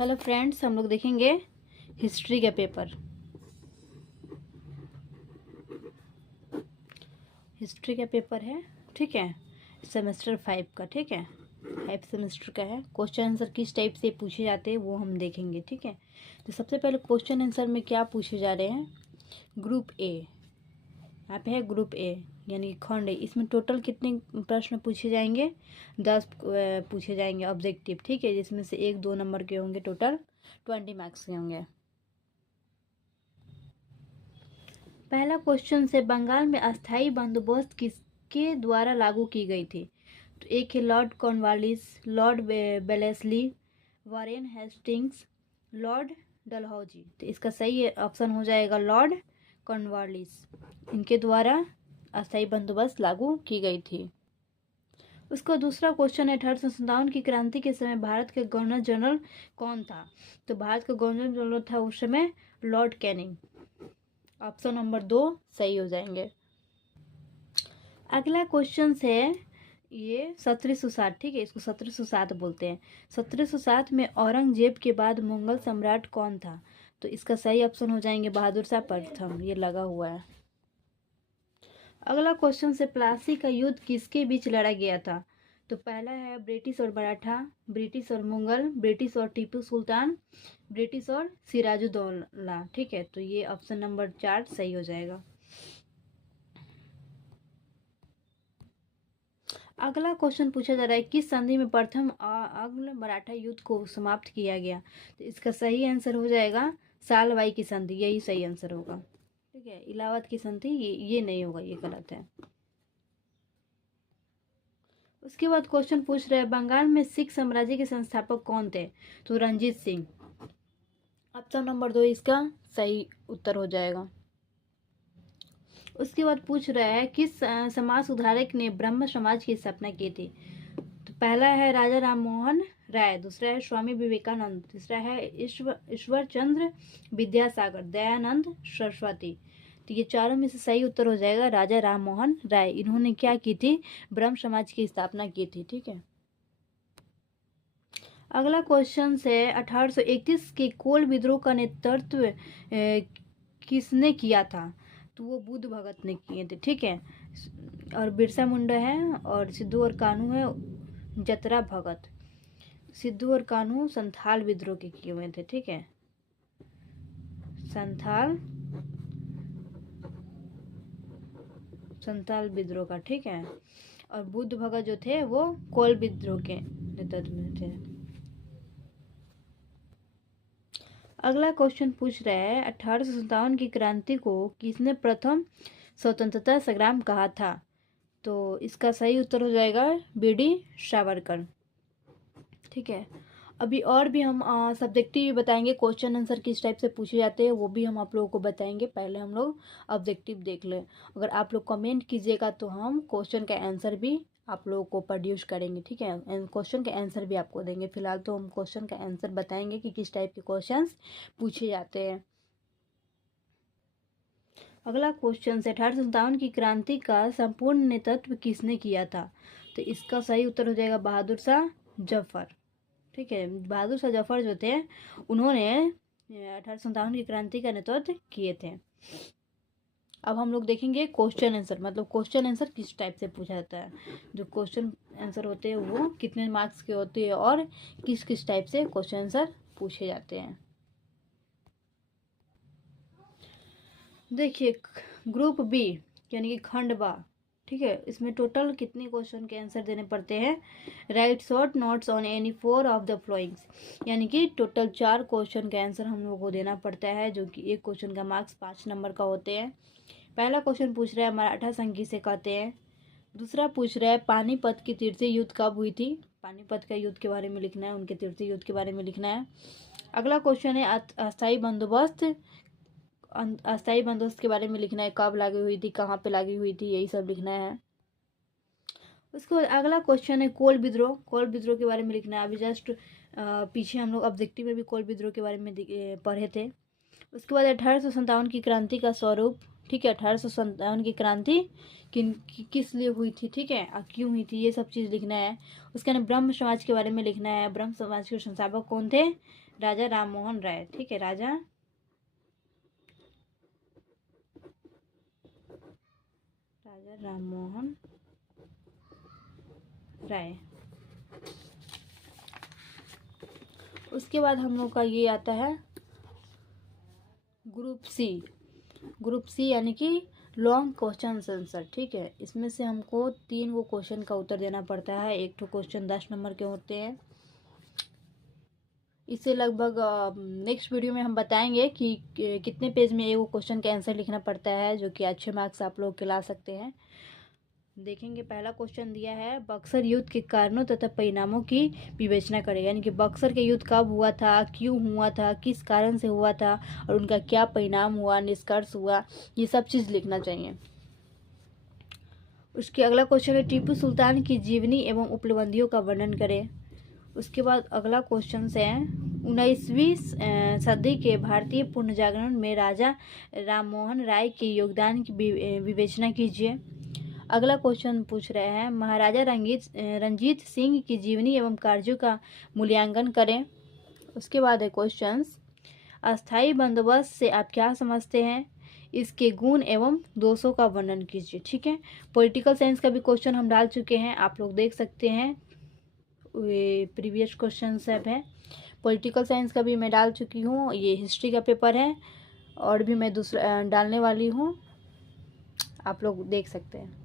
Hello friends, हम लोग देखेंगे हिस्ट्री का पेपर। हिस्ट्री का पेपर है, ठीक है, सेमेस्टर 5 का, ठीक है, 5 सेमेस्टर का है। क्वेश्चन आंसर किस टाइप से पूछे जाते हैं वो हम देखेंगे, ठीक है। तो सबसे पहले क्वेश्चन आंसर में क्या पूछे जा रहे हैं, ग्रुप ए, यहाँ पे है ग्रुप ए यानी कि खंड ए। इसमें टोटल कितने प्रश्न पूछे जाएंगे, 10 पूछे जाएंगे ऑब्जेक्टिव, ठीक है, जिसमें से 1-2 नंबर के होंगे, टोटल 20 मार्क्स के होंगे। पहला क्वेश्चन से बंगाल में अस्थाई बंदोबस्त किसके द्वारा लागू की गई थी। तो एक है Lord Cornwallis, Lord Wellesley, Warren Hastings, Lord Dalhousie. तो इसका सही ऑप्शन हो जाएगा लॉर्ड कॉर्नवालिस। इनके द्वारा अस्थाई बंदोबस्त लागू की गई थी। उसका दूसरा क्वेश्चन है 1857 की क्रांति के समय भारत के गवर्नर जनरल कौन था। तो भारत का गवर्नर जनरल था उस समय लॉर्ड कैनिंग। ऑप्शन नंबर 2 सही हो जाएंगे। अगला क्वेश्चन है ये 1760, ठीक है, इसको 1760 बोलते हैं। 1760 में औरंगजेब के बाद मुगल सम्राट कौन था। तो इसका सही ऑप्शन हो जाएंगे बहादुर शाह प्रथम, ये लगा हुआ है। अगला क्वेश्चन से प्लासी का युद्ध किसके बीच लड़ा गया था। तो पहला है ब्रिटिश और मराठा, ब्रिटिश और मुगल, ब्रिटिश और टीपू सुल्तान, ब्रिटिश और सिराजुद्दौला, ठीक है। तो ये ऑप्शन नंबर 4 सही हो जाएगा। अगला क्वेश्चन पूछा जा रहा है किस संधि में प्रथम अंग्ल मराठा युद्ध को समाप्त किया गया। तो इसका सही आंसर हो जाएगा सालवाई की संधि, यही सही आंसर होगा, ठीक है। इलाहाबाद की संधि ये नहीं होगा, ये गलत है। उसके बाद क्वेश्चन पूछ रहे हैं बंगाल में सिख साम्राज्य के संस्थापक कौन थे। तो रंजीत सिंह। ऑप्शन नंबर 2 इसका सही उत्तर हो जाएगा। उसके बाद पूछ रहा है किस समाज सुधारक ने ब्रह्म समाज की स्थापना की थी। तो पहला है राजा राम मोहन राय, दूसरा है स्वामी विवेकानंद, तीसरा है ईश्वर चंद्र विद्यासागर, दयानंद सरस्वती। तो ये चारों में से सही उत्तर हो जाएगा राजा राम मोहन राय। इन्होंने क्या की थी, ब्रह्म समाज की स्थापना की थी, ठीक है। अगला क्वेश्चन है 1831 के कोल विद्रोह का नेतृत्व किसने किया था। तो वो बुद्ध भगत ने किए थे, ठीक है। और बिरसा मुंडा है और सिद्धू और कान्हू है जतरा भगत। सिद्धू और कान्हू संथाल विद्रोह के किए हुए थे, ठीक है, संथाल विद्रोह का, ठीक है। और बुद्ध भगत जो थे वो कोल विद्रोह के नेतृत्व में थे। अगला क्वेश्चन पूछ रहा है 1857 की क्रांति को किसने प्रथम स्वतंत्रता संग्राम कहा था। तो इसका सही उत्तर हो जाएगा बीडी सावरकर, ठीक है। अभी और भी हम सब्जेक्टिव बताएंगे, क्वेश्चन आंसर किस टाइप से पूछे जाते हैं वो भी हम आप लोगों को बताएंगे। पहले हम लोग ऑब्जेक्टिव देख लें। अगर आप लोग कमेंट कीजिएगा तो हम क्वेश्चन का आंसर भी आप लोगों को प्रोड्यूस करेंगे, ठीक है, क्वेश्चन का आंसर भी आपको देंगे। फिलहाल तो हम क्वेश्चन का आंसर बताएंगे कि किस टाइप के क्वेश्चन पूछे जाते हैं। अगला क्वेश्चन है 1857 की क्रांति का संपूर्ण नेतृत्व किसने किया था। तो इसका सही उत्तर हो जाएगा बहादुर शाह जफर, ठीक है। बहादुर शाह जफर जो थे उन्होंने 1857 की क्रांति का नेतृत्व किए थे। अब हम लोग देखेंगे क्वेश्चन आंसर, मतलब क्वेश्चन आंसर किस टाइप से पूछा जाता है। जो क्वेश्चन आंसर होते हैं वो कितने मार्क्स के होते हैं और किस किस टाइप से क्वेश्चन आंसर पूछे जाते हैं। देखिए ग्रुप बी यानी कि खंड बा, ठीक है, इसमें टोटल कितने क्वेश्चन के आंसर देने पड़ते हैं। Write short notes on any 4 of the followings, यानी कि टोटल 4 क्वेश्चन का आंसर हम लोगों को देना पड़ता है, जो कि एक क्वेश्चन का मार्क्स 5 नंबर का होते हैं। पहला क्वेश्चन पूछ रहा है मराठा संघ किसे कहते हैं। दूसरा पूछ रहा है पानीपत की तृतीय युद्ध कब हुई थी। पानीपत का युद्ध के बारे में लिखना है, उनके तृतीय युद्ध के बारे में लिखना है। अगला क्वेश्चन है अस्थायी बंदोबस्त, अस्थायी बंदोबस्त के बारे में लिखना है, कब लागू हुई थी, कहाँ पे लागू हुई थी, यही सब लिखना है। उसके बाद अगला क्वेश्चन है कोल विद्रोह, कोल विद्रोह के बारे में लिखना है। अभी जस्ट पीछे हम लोग ऑब्जेक्टिव में भी कोल विद्रोह के बारे में पढ़े थे। उसके बाद 1857 की क्रांति का स्वरूप ठीक है। 1857 की क्रांति किस लिए हुई थी, ठीक है, और क्यों हुई थी, ये सब चीज़ लिखना है। उसके बाद ब्रह्म समाज के बारे में लिखना है। ब्रह्म समाज के संस्थापक कौन थे? राजा राम मोहन राय, ठीक है, राजा राम मोहन राय। उसके बाद हम लोग का ये आता है ग्रुप सी। ग्रुप सी यानी कि लॉन्ग क्वेश्चन आंसर, ठीक है। इसमें से हमको 3 गो क्वेश्चन का उत्तर देना पड़ता है। एक तो क्वेश्चन 10 नंबर के होते हैं। इसे लगभग नेक्स्ट वीडियो में हम बताएंगे कि कितने पेज में एक क्वेश्चन का आंसर लिखना पड़ता है, जो कि अच्छे मार्क्स आप लोग के ला सकते हैं। देखेंगे, पहला क्वेश्चन दिया है बक्सर युद्ध के कारणों तथा परिणामों की विवेचना करें, यानी कि बक्सर के युद्ध कब हुआ था, क्यों हुआ था, किस कारण से हुआ था और उनका क्या परिणाम हुआ, निष्कर्ष हुआ, ये सब चीज़ लिखना चाहिए। उसके अगला क्वेश्चन है टीपू सुल्तान की जीवनी एवं उपलब्धियों का वर्णन करें। उसके बाद अगला क्वेश्चन है 19वीं सदी के भारतीय पुनर्जागरण में राजा राममोहन राय के योगदान की विवेचना कीजिए। अगला क्वेश्चन पूछ रहे हैं महाराजा रंजीत सिंह की जीवनी एवं कार्यों का मूल्यांकन करें। उसके बाद है क्वेश्चंस अस्थायी बंदोबस्त से आप क्या समझते हैं, इसके गुण एवं दोषों का वर्णन कीजिए, ठीक है। पॉलिटिकल साइंस का भी क्वेश्चन हम डाल चुके हैं, आप लोग देख सकते हैं, प्रीवियस क्वेश्चन सब है। पॉलिटिकल साइंस का भी मैं डाल चुकी हूँ, ये हिस्ट्री का पेपर है और भी मैं दूसरा डालने वाली हूँ, आप लोग देख सकते हैं।